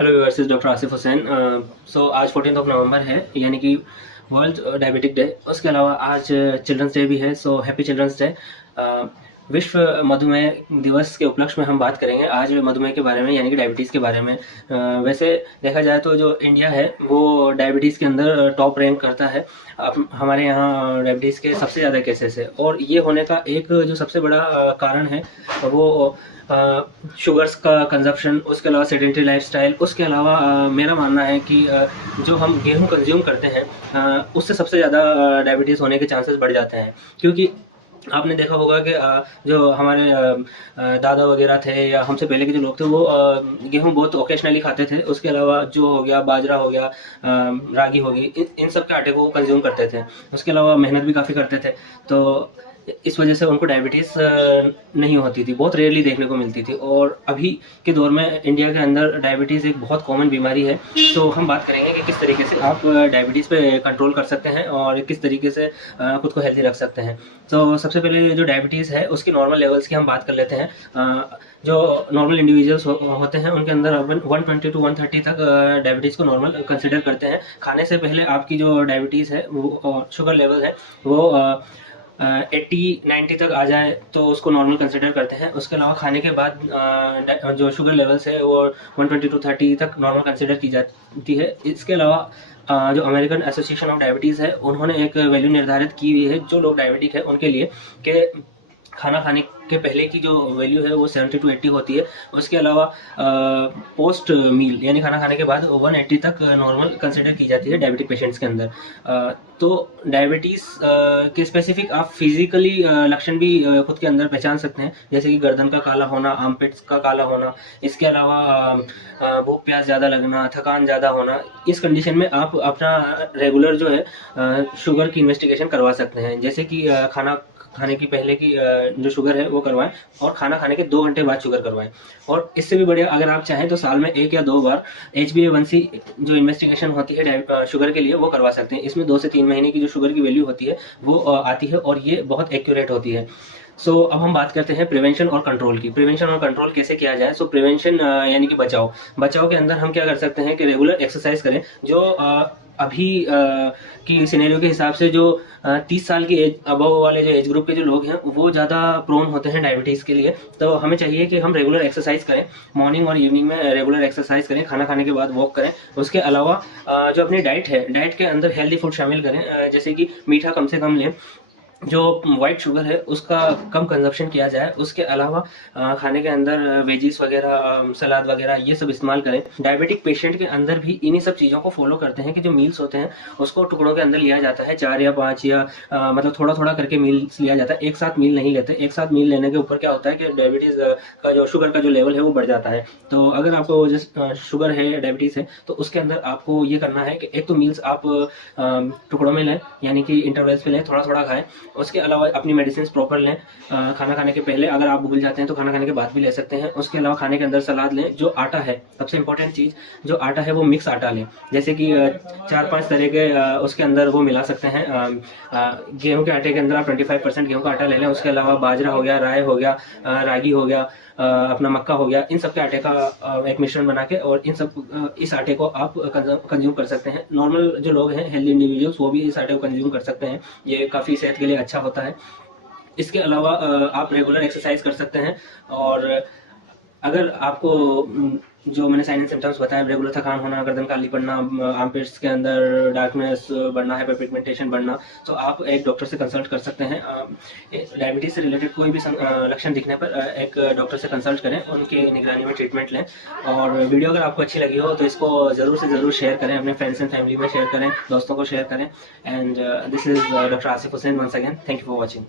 Hello viewers, इस doctor Asif Hussain. आज 14 नवंबर है, यानी कि वर्ल्ड डायबिटिक डे। उसके अलावा आज चिल्ड्रंस डे भी है। Happy children's day. विश्व मधुमेह दिवस के उपलक्ष्य में हम बात करेंगे आज मधुमेह के बारे में, यानी कि डायबिटीज़ के बारे में। वैसे देखा जाए तो जो इंडिया है वो डायबिटीज़ के अंदर टॉप रैंक करता है। अब हमारे यहाँ डायबिटीज़ के सबसे ज़्यादा केसेस है, और ये होने का एक जो सबसे बड़ा कारण है वो शुगर्स का कंजप्शन, उसके अलावा सेडेंटरी लाइफस्टाइल। उसके अलावा मेरा मानना है कि जो हम गेहूं कंज्यूम करते हैं उससे सबसे ज़्यादा डायबिटीज़ होने के चांसेस बढ़ जाते हैं। क्योंकि आपने देखा होगा कि जो हमारे दादा वगैरह थे या हमसे पहले के जो लोग थे वो गेहूं बहुत ओकेशनली खाते थे। उसके अलावा जो हो गया बाजरा हो गया, रागी होगी, इन सब के आटे को कंज्यूम करते थे। उसके अलावा मेहनत भी काफ़ी करते थे, तो इस वजह से उनको डायबिटीज़ नहीं होती थी, बहुत रेयरली देखने को मिलती थी। और अभी के दौर में इंडिया के अंदर डायबिटीज़ एक बहुत कॉमन बीमारी है। तो हम बात करेंगे कि किस तरीके से आप डायबिटीज़ पे कंट्रोल कर सकते हैं और किस तरीके से खुद को हेल्दी रख सकते हैं। तो सबसे पहले जो डायबिटीज़ है उसकी नॉर्मल लेवल्स की हम बात कर लेते हैं। जो नॉर्मल इंडिविजुअल्स होते हैं उनके अंदर 120 to 130 तक डायबिटीज़ को नॉर्मल कंसिडर करते हैं। खाने से पहले आपकी जो डायबिटीज़ है वो शुगर लेवल है वो 80-90 तक आ जाए तो उसको नॉर्मल कंसिडर करते हैं। उसके अलावा खाने के बाद जो शुगर लेवल्स है वो 120 to 30 तक नॉर्मल कंसिडर की जाती है। इसके अलावा जो अमेरिकन एसोसिएशन ऑफ डायबिटीज़ है उन्होंने एक वैल्यू निर्धारित की हुई है जो लोग डायबिटिक है उनके लिए, कि खाना खाने के पहले की जो वैल्यू है वो 70 to 80 होती है। उसके अलावा पोस्ट मील यानी खाना खाने के बाद 180 तक नॉर्मल कंसिडर की जाती है डायबिटिक पेशेंट्स के अंदर। तो डायबिटीज़ के स्पेसिफिक आप फिजिकली लक्षण भी खुद के अंदर पहचान सकते हैं, जैसे कि गर्दन का काला होना, आर्मपिट्स का काला होना। इसके अलावा भूख प्यास ज़्यादा लगना, थकान ज़्यादा होना। इस कंडीशन में आप अपना रेगुलर जो है शुगर की इन्वेस्टिगेशन करवा सकते हैं, जैसे कि खाना खाने की पहले की जो शुगर है वो करवाएं और खाना खाने के 2 घंटे बाद शुगर करवाएं। और इससे भी बढ़िया अगर आप चाहें तो साल में 1 या 2 बार HbA1c जो इन्वेस्टिगेशन होती है शुगर के लिए वो करवा सकते हैं। इसमें 2 से 3 महीने की जो शुगर की वैल्यू होती है वो आती है और ये बहुत एक्यूरेट होती है। अब हम बात करते हैं प्रिवेंशन और कंट्रोल की। प्रिवेंशन और कंट्रोल कैसे किया जाए? प्रिवेंशन यानी कि बचाव के अंदर हम क्या कर सकते हैं कि रेगुलर एक्सरसाइज करें। जो अभी की सिनेरियो के हिसाब से जो 30 साल की एज अबव वाले जो एज ग्रुप के जो लोग हैं वो ज़्यादा प्रोन होते हैं डायबिटीज़ के लिए। तो हमें चाहिए कि हम रेगुलर एक्सरसाइज करें, मॉर्निंग और इवनिंग में रेगुलर एक्सरसाइज करें, खाना खाने के बाद वॉक करें। उसके अलावा जो अपनी डाइट है, डाइट के अंदर हेल्दी फूड शामिल करें, जैसे कि मीठा कम से कम लें, जो वाइट शुगर है उसका कम कंजप्शन किया जाए। उसके अलावा खाने के अंदर वेजीज वगैरह, सलाद वगैरह ये सब इस्तेमाल करें। डायबिटिक पेशेंट के अंदर भी इन्हीं सब चीज़ों को फॉलो करते हैं कि जो मील्स होते हैं उसको टुकड़ों के अंदर लिया जाता है, 4 या 5 या मतलब थोड़ा थोड़ा करके मील्स लिया जाता है, एक साथ मील नहीं लेते। एक साथ मील लेने के ऊपर क्या होता है कि डायबिटीज़ का जो शुगर का जो लेवल है वो बढ़ जाता है। तो अगर आपको जैसे शुगर है, डायबिटीज़ है, तो उसके अंदर आपको ये करना है कि एक तो मील्स आप टुकड़ों में लें, यानी कि इंटरवल्स पे लें, थोड़ा थोड़ा खाएं। उसके अलावा अपनी मेडिसिन प्रॉपर लें। खाना खाने के पहले अगर आप भूल जाते हैं तो खाना खाने के बाद भी ले सकते हैं। उसके अलावा खाने के अंदर सलाद लें। जो आटा है, सबसे इंपॉर्टेंट चीज़, जो आटा है वो मिक्स आटा लें, जैसे कि 4-5 तरह के उसके अंदर वो मिला सकते हैं। गेहूं के आटे के अंदर आप 25% गेहूं का आटा ले लें। उसके अलावा बाजरा हो गया, राय हो गया, रागी हो गया, अपना मक्का हो गया, इन सब के आटे का एक मिश्रण बना के और इस आटे को आप कंज्यूम कर सकते हैं। नॉर्मल जो लोग हैं, हेल्दी इंडिविजुअल्स, वो भी इस आटे को कंज्यूम कर सकते हैं। ये काफ़ी सेहत के लिए अच्छा होता है। इसके अलावा आप रेगुलर एक्सरसाइज कर सकते हैं। और अगर आपको जो मैंने साइन एंड सिम्टम्स बताए, रेगुलर थकान होना, गर्दन काली पड़ना, आर्मपिट्स के अंदर डार्कनेस बढ़ना, हाइपरपिगमेंटेशन बढ़ना, तो आप एक डॉक्टर से कंसल्ट कर सकते हैं। डायबिटीज़ से रिलेटेड कोई भी लक्षण दिखने पर एक डॉक्टर से कंसल्ट करें, उनकी निगरानी में ट्रीटमेंट लें। और वीडियो अगर आपको अच्छी लगी हो तो इसको ज़रूर से ज़रूर शेयर करें, अपने फ्रेंड्स एंड फैमिली में शेयर करें, दोस्तों को शेयर करें। And this is doctor Asif Hussain once again. Thank you for watching.